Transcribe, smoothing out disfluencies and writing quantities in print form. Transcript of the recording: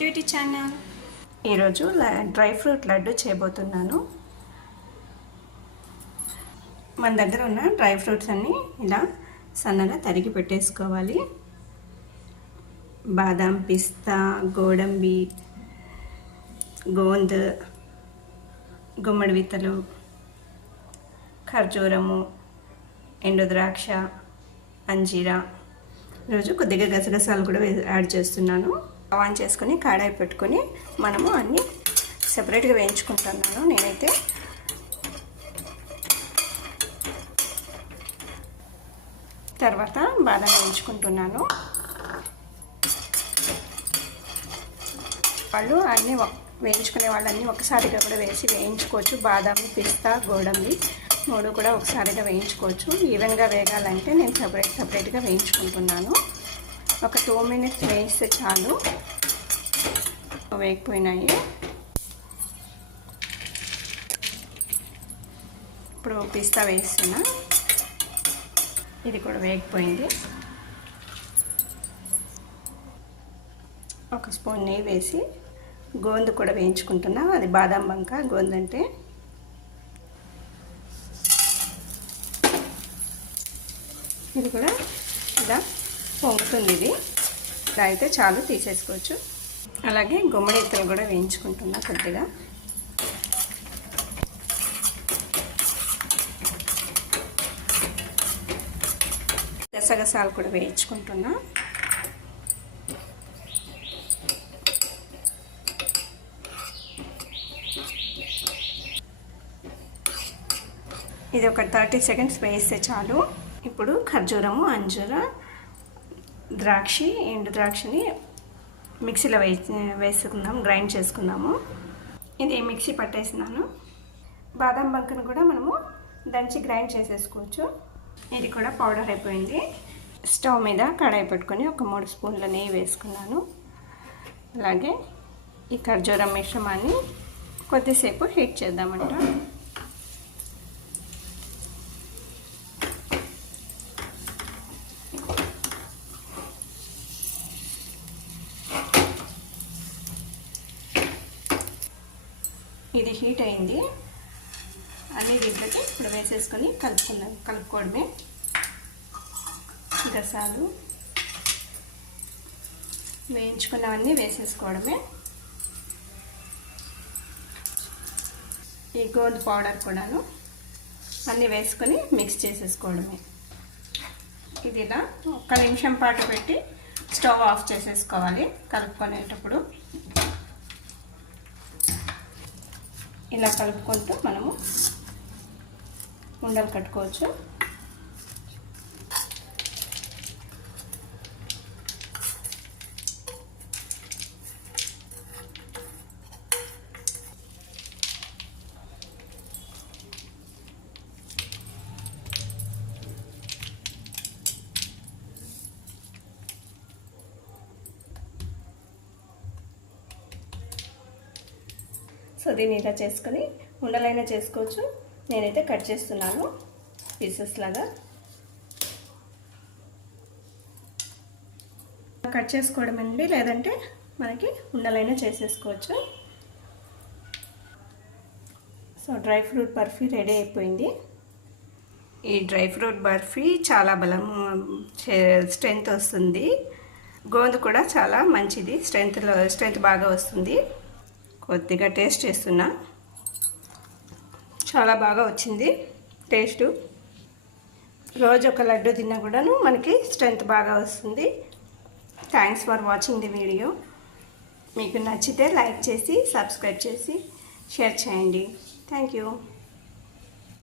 To YouTube channel. ఈరోజు dry fruit laddu చేయబోతున్నాను. మన దగ్గర ఉన్న డ్రై ఫ్రూట్స్ అన్నీ ఇలా సన్నగా తరిగి పెట్టేసుకోవాలి. బాదం, పిస్తా, గోడంబి, గోంద్, గుమ్మడి విత్తలు, ఖర్జూరము, ఎండు ద్రాక్ష, అంజీరా. ఈరోజు కొద్దిగా గసగసాలు కూడా యాడ్ చేస్తున్నాను. ఆన్ చేసుకొని కడాయి పెట్టుకొని మనము అన్నీ సెపరేట్గా వేయించుకుంటున్నాను. నేనైతే తర్వాత బాదం వేయించుకుంటున్నాను. వాళ్ళు అన్నీ వేయించుకునే వాళ్ళన్నీ ఒకసారిగా కూడా వేయించుకోవచ్చు. బాదం, పిస్తా, గోడంబి మూడు కూడా ఒకసారిగా వేయించుకోవచ్చు. ఈవెన్గా వేగాలంటే నేను సపరేట్గా వేయించుకుంటున్నాను. ఒక 2 minutes వేయిస్తే చాలు. వేగిపోయినాయి. ఇప్పుడు పిస్తా వేస్తున్నా. ఇది కూడా వేగిపోయింది. ఒక స్పూన్ నెయ్యి వేసి గోందు కూడా వేయించుకుంటున్నా. అది బాదం బంక, గోందు అంటే. ఇది కూడా ఇలా పొంగుతుంది. ఇది ఇలా అయితే చాలు, తీసేసుకోవచ్చు. అలాగే గుమ్మడి విత్తలు కూడా వేయించుకుంటున్నా కొద్దిగా. గసగసాలు కూడా వేయించుకుంటున్నా. ఇది ఒక 30 seconds వేయిస్తే చాలు. ఇప్పుడు ఖర్జూరము, అంజూర, ద్రాక్ష, ఎండు ద్రాక్షని మిక్సీలో వేసుకుందాం, గ్రైండ్ చేసుకుందాము. ఇది మిక్సీ పట్టేసినాను. బాదం బంకను కూడా మనము దంచి గ్రైండ్ చేసేసుకోవచ్చు. ఇది కూడా పౌడర్ అయిపోయింది. స్టవ్ మీద కడాయి పెట్టుకొని ఒక 3 స్పూన్ల నెయ్యి వేసుకున్నాను. అలాగే ఈ ఖర్జూరం మిశ్రమాన్ని కొద్దిసేపు హీట్ చేద్దామంట. ఇది హీట్ అయింది. అన్ని దీంట్లోకి ఇప్పుడు వేసేసుకొని కలుపుకోవడమే. గసాలు వేయించుకున్నవన్నీ వేసేసుకోవడమే. ఈ గోధుమ పౌడర్ కూడాను అన్నీ వేసుకొని మిక్స్ చేసేసుకోవడమే. ఇది ఇలా 1 నిమిషం పాటు పెట్టి స్టవ్ ఆఫ్ చేసేసుకోవాలి కలుపుకునేటప్పుడు. ఇలా కలుపుకుంటూ మనము ఉండలు కట్టుకోవచ్చు. సో దీన్ని ఇలా చేసుకొని ఉండలైనా చేసుకోవచ్చు. నేనైతే కట్ చేస్తున్నాను పీసెస్ లాగా. కట్ చేసుకోవడం అండి, లేదంటే మనకి ఉండలైనా చేసేసుకోవచ్చు. So dry fruit barfi ready అయిపోయింది. ఈ డ్రై ఫ్రూట్ బర్ఫీ చాలా స్ట్రెంగ్త్ వస్తుంది. గోందు కూడా చాలా మంచిది, స్ట్రెంగ్త్ బాగా వస్తుంది. కొద్దిగా టేస్ట్ చేస్తున్నా. చాలా బాగా వచ్చింది టేస్టు. రోజు ఒక లడ్డు తిన్నా కూడాను మనకి స్ట్రెంగ్త్ బాగా వస్తుంది. Thanks for watching the video. మీకు నచ్చితే లైక్ చేసి, సబ్స్క్రైబ్ చేసి, షేర్ చేయండి. Thank you.